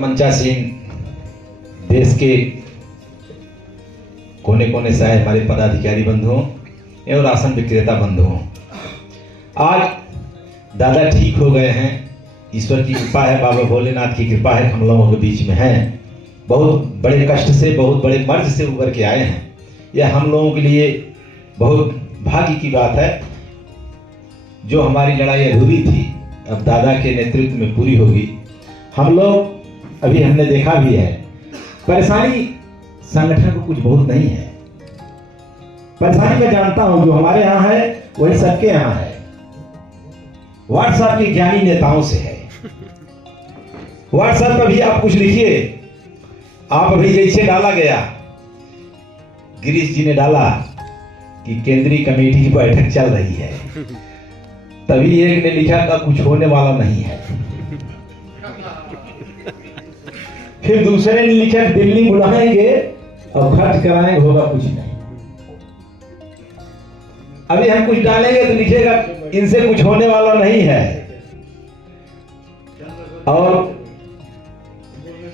मंचासीन देश के कोने कोने से आए हमारे पदाधिकारी बंधुओं एवं राशन विक्रेता बंधुओं, आज दादा ठीक हो गए हैं। ईश्वर की कृपा है, बाबा भोलेनाथ की कृपा है, हम लोगों के बीच में हैं। बहुत बड़े कष्ट से, बहुत बड़े मर्ज से उभर के आए हैं। यह हम लोगों के लिए बहुत भाग्य की बात है। जो हमारी लड़ाई अधूरी थी अब दादा के नेतृत्व में पूरी होगी। हम लोग अभी हमने देखा भी है, परेशानी संगठन को कुछ बहुत नहीं है। परेशानी मैं जानता हूं, जो हमारे यहाँ है वही सबके यहाँ है। व्हाट्सएप के ज्ञानी नेताओं से है। व्हाट्सएप पर भी आप कुछ लिखिए। आप अभी जैसे डाला गया, गिरीश जी ने डाला कि केंद्रीय कमेटी की बैठक चल रही है, तभी एक ने लिखा कि कुछ होने वाला नहीं है। फिर दूसरे ने लिखा दिल्ली बुलाएंगे और खर्च कराएंगे, होगा कुछ नहीं। अभी हम कुछ डालेंगे तो लिखेगा इनसे कुछ होने वाला नहीं है और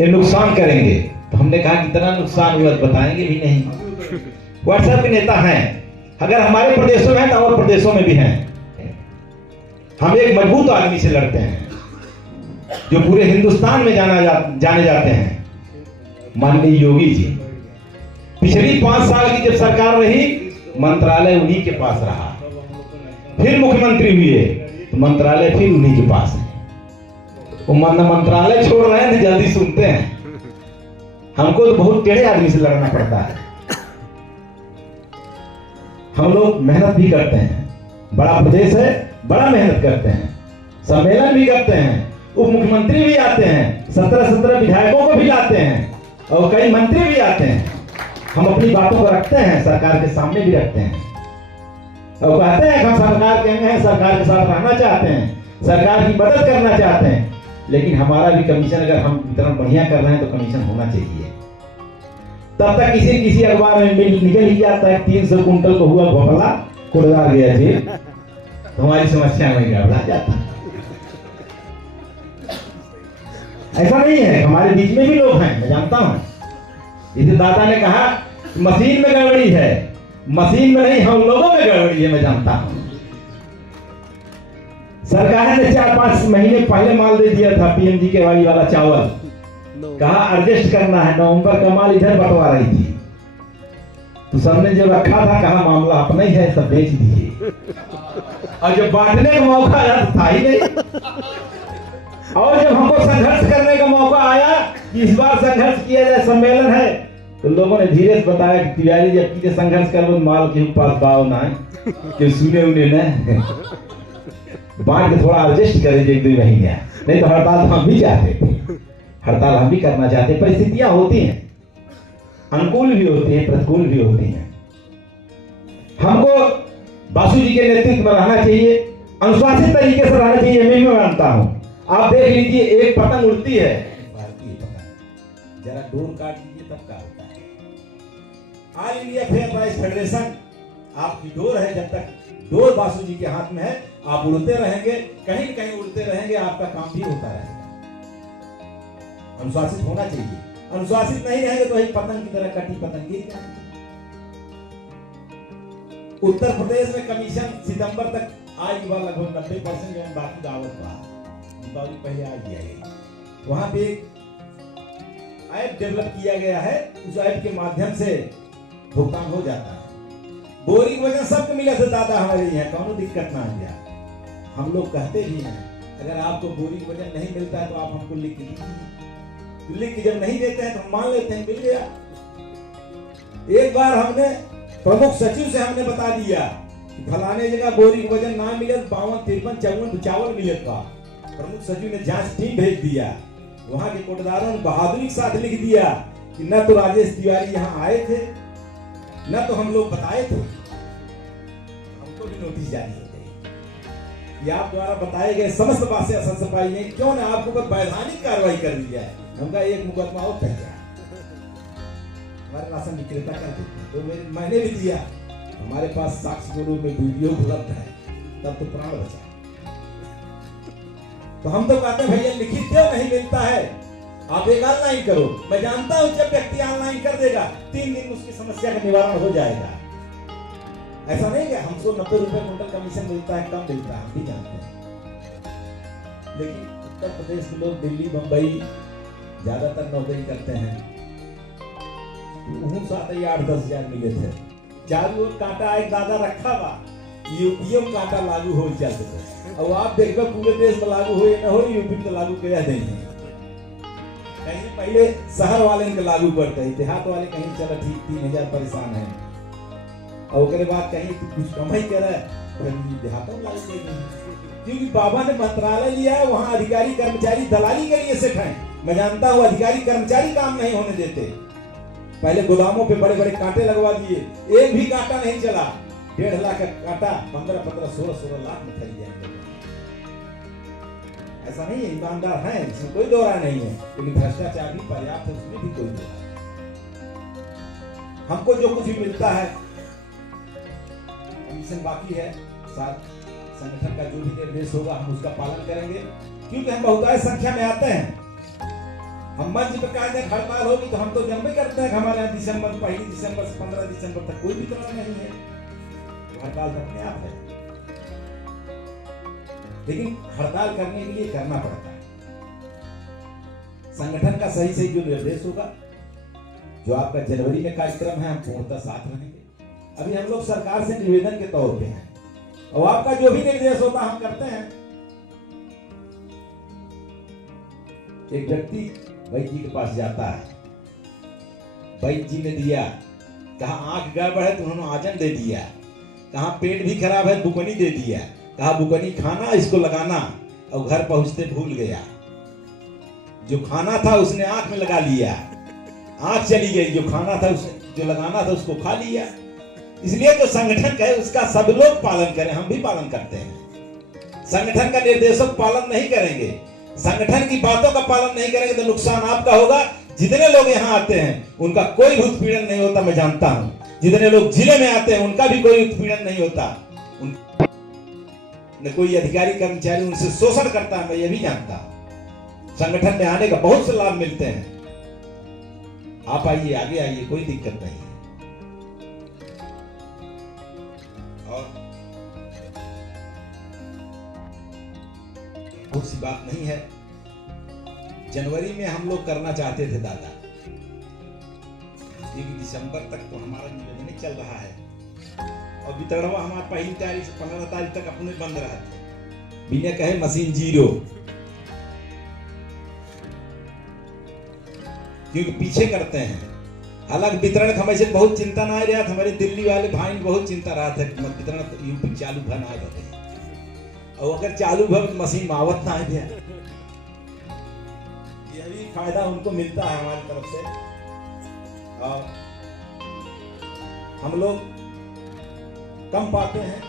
ये नुकसान करेंगे। तो हमने कहा कितना नुकसान हुआ बताएंगे भी नहीं। व्हाट्सएप के नेता हैं, अगर हमारे प्रदेशों में हैं तो और प्रदेशों में भी हैं। हम एक मजबूत आदमी से लड़ते हैं जो पूरे हिंदुस्तान में जाने जाते हैं, माननीय योगी जी। पिछली 5 साल की जब सरकार रही, मंत्रालय उन्हीं के पास रहा। फिर मुख्यमंत्री हुए तो मंत्रालय फिर उन्हीं के पास है। वो मंत्रालय छोड़ रहे हैं तो जल्दी सुनते हैं। हमको तो बहुत टेढ़े आदमी से लड़ना पड़ता है। हम लोग मेहनत भी करते हैं, बड़ा प्रदेश है, बड़ा मेहनत करते हैं, सम्मेलन भी करते हैं, उप मुख्यमंत्री भी आते हैं, 17 विधायकों को भी लाते हैं और कई मंत्री भी आते हैं। हम अपनी बातों को रखते हैं, सरकार के सामने भी रखते हैं और कहते हैं कि हम सरकार के हैं, सरकार के साथ रहना चाहते हैं, सरकार की मदद करना चाहते हैं। लेकिन हमारा भी कमीशन, अगर हम वितरण बढ़िया कर रहे हैं तो कमीशन होना चाहिए। तब तक किसी अखबार में निकल ही जाता है 300 कुंटल को हुआ घोटाला, कुड़दार गया जी, तो हमारी समस्या में गड़बड़ा जाता है। ऐसा नहीं है, हमारे बीच में भी लोग हैं, मैं जानता हूं। इसे दादा ने कहा मशीन में गड़बड़ी है, मशीन में नहीं हम लोगों में गड़बड़ी है, मैं जानता हूं। सरकार ने 4-5 महीने पहले माल दे दिया था PMGKY वाला चावल, कहा एडजस्ट करना है, नवंबर का माल इधर बंटवा रही थी। तो सबने जब रखा था कहा मामला अपना ही है, सब बेच दिए। और जब बांटने का मौका आया तो था ही नहीं। और जब हमको संघर्ष करने का मौका आया कि इस बार संघर्ष किया जाए, सम्मेलन है, तो लोगों ने धीरे से बताया कि तिवारी जब कीजिए संघर्ष कर लो, माल के पास बाव ना है कि सुने उन्हें न बांट के थोड़ा एडजस्ट करे 1-2 महीने, नहीं तो हड़ताल हम भी चाहते थे, हड़ताल हम भी करना चाहते। परिस्थितियां होती हैं, अनुकूल भी होती हैं, प्रतिकूल भी होती हैं। हमको बासु जी के नेतृत्व में रहना चाहिए, अनुशासित तरीके से रहना चाहिए, मैं मानता हूं। आप देख लीजिए, एक पतंग उड़ती है, भारतीय पतंग, जरा डोर काट लीजिए तब का होता है। All India fair price federation आपकी डोर है, जब तक डोर बासु जी के हाथ में है आप उड़ते रहेंगे, कहीं न कहीं उड़ते रहेंगे, आपका काम भी होता रहेगा। अनुशासित होना चाहिए, अनुशासित नहीं रहेंगे तो एक पतंग की तरह कटी पतंग गिर जाएगी। उत्तर प्रदेश में कमीशन सितंबर तक आएगी, लगभग 90% जो बाकी दावत रहा, दीपावली पहले आ दिया गया। वहां पे एक ऐप डेवलप किया गया है, उस ऐप के माध्यम से भुगतान हो जाता है। बोरिंग वजन सबको मिला था दादा हमारे यहाँ, कौनो दिक्कत ना आ गया। हम लोग कहते भी हैं अगर आपको बोरिंग वजन नहीं मिलता है तो आप हमको लिख दीजिए। लिख के जब नहीं देते हैं तो हम मान लेते हैं मिल गया। एक बार हमने प्रमुख सचिव से हमने बता दिया कि फलाने जगह बोरिंग वजन ना मिले, 52, 53, 54 चावल मिले था। प्रमुख सचिव ने जांच टीम भेज दिया, वहां के कोटदारों ने बहादुरी के साथ लिख दिया कि न तो राजेश तिवारी यहाँ आए थे, न तो हम लोग बताए थे। हमको भी नोटिस जारी हो गई कि आप द्वारा बताए गए समस्त बातें असर सफाई नहीं, क्यों न आपको ऊपर वैधानिक कार्रवाई कर दी जाए। हमका एक मुकदमा और पह गया, हमारे राशन विक्रेता कर देते, तो मैंने भी दिया। हमारे पास साक्ष्य के रूप में वीडियो उपलब्ध है, तब तो प्राण बचा। तो हम तो कहते हैं भैया लिखित क्यों नहीं मिलता है, आप एक ऑनलाइन करो। मैं जानता हूं जब व्यक्ति ऑनलाइन कर देगा 3 दिन उसकी समस्या का निवारण हो जाएगा। ऐसा नहीं कि हमको 90 रुपए कुंटल कमीशन मिलता है, कम मिलता है, हम भी जानते हैं। लेकिन उत्तर प्रदेश के लोग दिल्ली बंबई ज्यादातर नौकरी करते हैं। उन्होंने साथ ही 8-10 हजार मिले थे। चारों ओर कांटा एक दादा रखा बा, यूपीओ में कांटा लागू हो जाते थे। और आप देखो पूरे देश में लागू हो न हो, यूपी में तो लागू किया नहीं है। कहीं पहले शहर वाले के लागू करते हैं, देहात वाले कहीं चलो ठीक 3000 परेशान है, और उसके बाद कहीं कुछ कमाई करे देहातों में लागू करेंगे। क्योंकि बाबा ने मंत्रालय लिया है, वहां अधिकारी कर्मचारी दलाली के लिए सेट हैं। मैं जानता हूं अधिकारी कर्मचारी काम नहीं होने देते। पहले गोदामों पे बड़े बड़े कांटे लगवा दिए, एक भी कांटा नहीं चला। 1.5 लाख का कांटा 15-15, 16-16 लाख में खरीद जाएंगे। ऐसा नहीं है, ईमानदार है, इसमें कोई दो राय नहीं है, लेकिन भ्रष्टाचार भी पर्याप्त है, उसमें भी कोई दो राय। हमको जो कुछ भी मिलता है कमीशन बाकी है, साथ संगठन का जो भी निर्देश होगा हम उसका पालन करेंगे। क्योंकि हम बहुतायत संख्या में आते हैं। हम मंच पे कहते हैं हड़ताल होगी तो हम तो जन्म करते हैं हमारे यहाँ दिसंबर 1 दिसंबर से 15 दिसंबर तक कोई भी तरह नहीं है, तो हड़ताल अपने आप है। लेकिन हड़ताल करने के लिए करना पड़ता है। संगठन का सही सही जो निर्देश होगा, जो आपका जनवरी में कार्यक्रम है, हम पूर्णतः साथ रहेंगे। अभी हम लोग सरकार से निवेदन के तौर पे हैं, और आपका जो भी निर्देश होता हम करते हैं। एक व्यक्ति वैद्य जी के पास जाता है, वैद्य जी ने दिया, कहा आंख गड़बड़ है तो उन्होंने आजन दे दिया, कहा पेट भी खराब है बुकनी दे दिया, कहा बुकनी खाना इसको लगाना, और घर पहुंचते भूल गया। जो खाना था उसने आंख में लगा लिया, आंख चली गई, जो खाना था उसने जो लगाना था उसको खा लिया। इसलिए जो संगठन है उसका सब लोग पालन करें, हम भी पालन करते हैं। संगठन का निर्देशों का पालन नहीं करेंगे, संगठन की बातों का पालन नहीं करेंगे तो नुकसान आपका होगा। जितने लोग यहाँ आते हैं उनका कोई भी उत्पीड़न नहीं होता, मैं जानता हूँ। जितने लोग जिले में आते हैं उनका भी कोई उत्पीड़न नहीं होता, न कोई अधिकारी कर्मचारी उनसे शोषण करता है, मैं ये भी जानता हूँ। संगठन में आने का बहुत से लाभ मिलते हैं। आप आइए, आगे आइए, कोई दिक्कत नहीं है। और बहुत सी बात नहीं है। जनवरी में हम लोग करना चाहते थे दादा, क्योंकि दिसंबर तक तो हमारा निवेदन चल रहा है, और वितरणवा हमारा 1 तारीख से 15 तारीख तक अपने बंद रहा था, बिना कहे मशीन 0, क्योंकि पीछे करते हैं। हालांकि वितरण का हमें बहुत चिंता ना रहा था, हमारे दिल्ली वाले भाई बहुत चिंता रहा था कि वितरण यूपी चालू भन आ गए, और अगर चालू भर मशीन मावत ना आ गया, यह भी फायदा उनको मिलता है हमारी तरफ से। और हम लोग कम पाते हैं,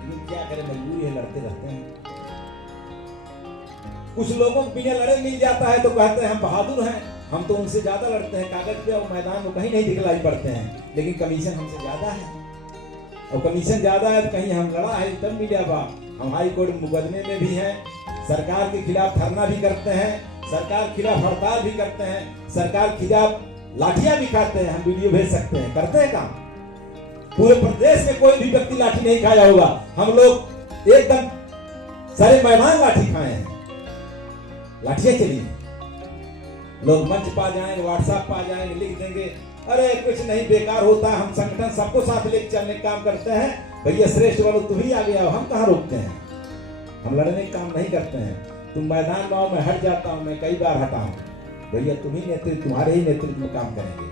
लेकिन क्या करें, मजबूरी है, लड़ते रहते हैं। कुछ लोगों को बिना लड़े मिल जाता है तो कहते हैं हम बहादुर हैं, हम तो उनसे ज्यादा लड़ते हैं, कागज पे और मैदान में कहीं नहीं दिखलाई पड़ते हैं, लेकिन कमीशन हमसे ज्यादा है। और कमीशन ज्यादा है तो कहीं हम लड़ा है तब मिला बा। हम हाई कोर्ट मुकदमे में भी हैं, सरकार के खिलाफ धरना भी करते हैं, सरकार के खिलाफ हड़ताल भी करते हैं, सरकार के खिलाफ लाठियां भी खाते हैं। हम वीडियो भेज सकते हैं, करते हैं काम। पूरे प्रदेश में कोई भी व्यक्ति लाठी नहीं खाया होगा, हम लोग एकदम सारे मैदान लाठी खाए हैं, लाठियां चली। लोग मंच पा जाएंगे, व्हाट्सएप पा जाएंगे, लिख देंगे अरे कुछ नहीं, बेकार होता है, हम संगठन सबको साथ लेकर चलने का काम करते हैं। भैया श्रेष्ठ वालों तुम ही आगे आओ, हम कहाँ रोकते हैं, हम लड़ने का काम नहीं करते हैं। तुम मैदान में आओ, मैं हट जाता हूँ, मैं कई बार हटा हूँ, भैया तुम ही नेतृत्व, तुम्हारे ही नेतृत्व में काम करेंगे।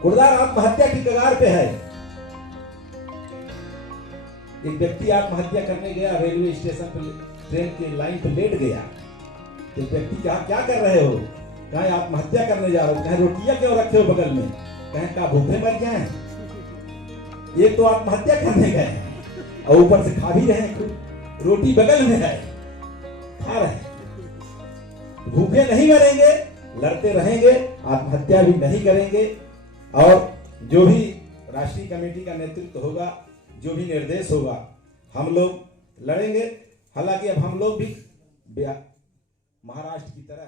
कुर्दार आत्महत्या की कगार पे है। एक व्यक्ति आत्महत्या करने गया, रेलवे स्टेशन पर ट्रेन की लाइन पर लेट गया। तो व्यक्ति कहा क्या कर रहे हो, कहीं आत्महत्या करने जा रहे हो, कहीं रोटियां क्यों रखे हो बगल में, कहीं का भूखे मर जाए। ये तो आत्महत्या करने गए और ऊपर से खा भी रहे हैं, रोटी बगल में है, खा रहे हैं। भूखे नहीं मरेंगे, लड़ते रहेंगे, आत्महत्या भी नहीं करेंगे। और जो भी राष्ट्रीय कमेटी का नेतृत्व होगा, जो भी निर्देश होगा, हम लोग लड़ेंगे। हालांकि अब हम लोग भी महाराष्ट्र की तरह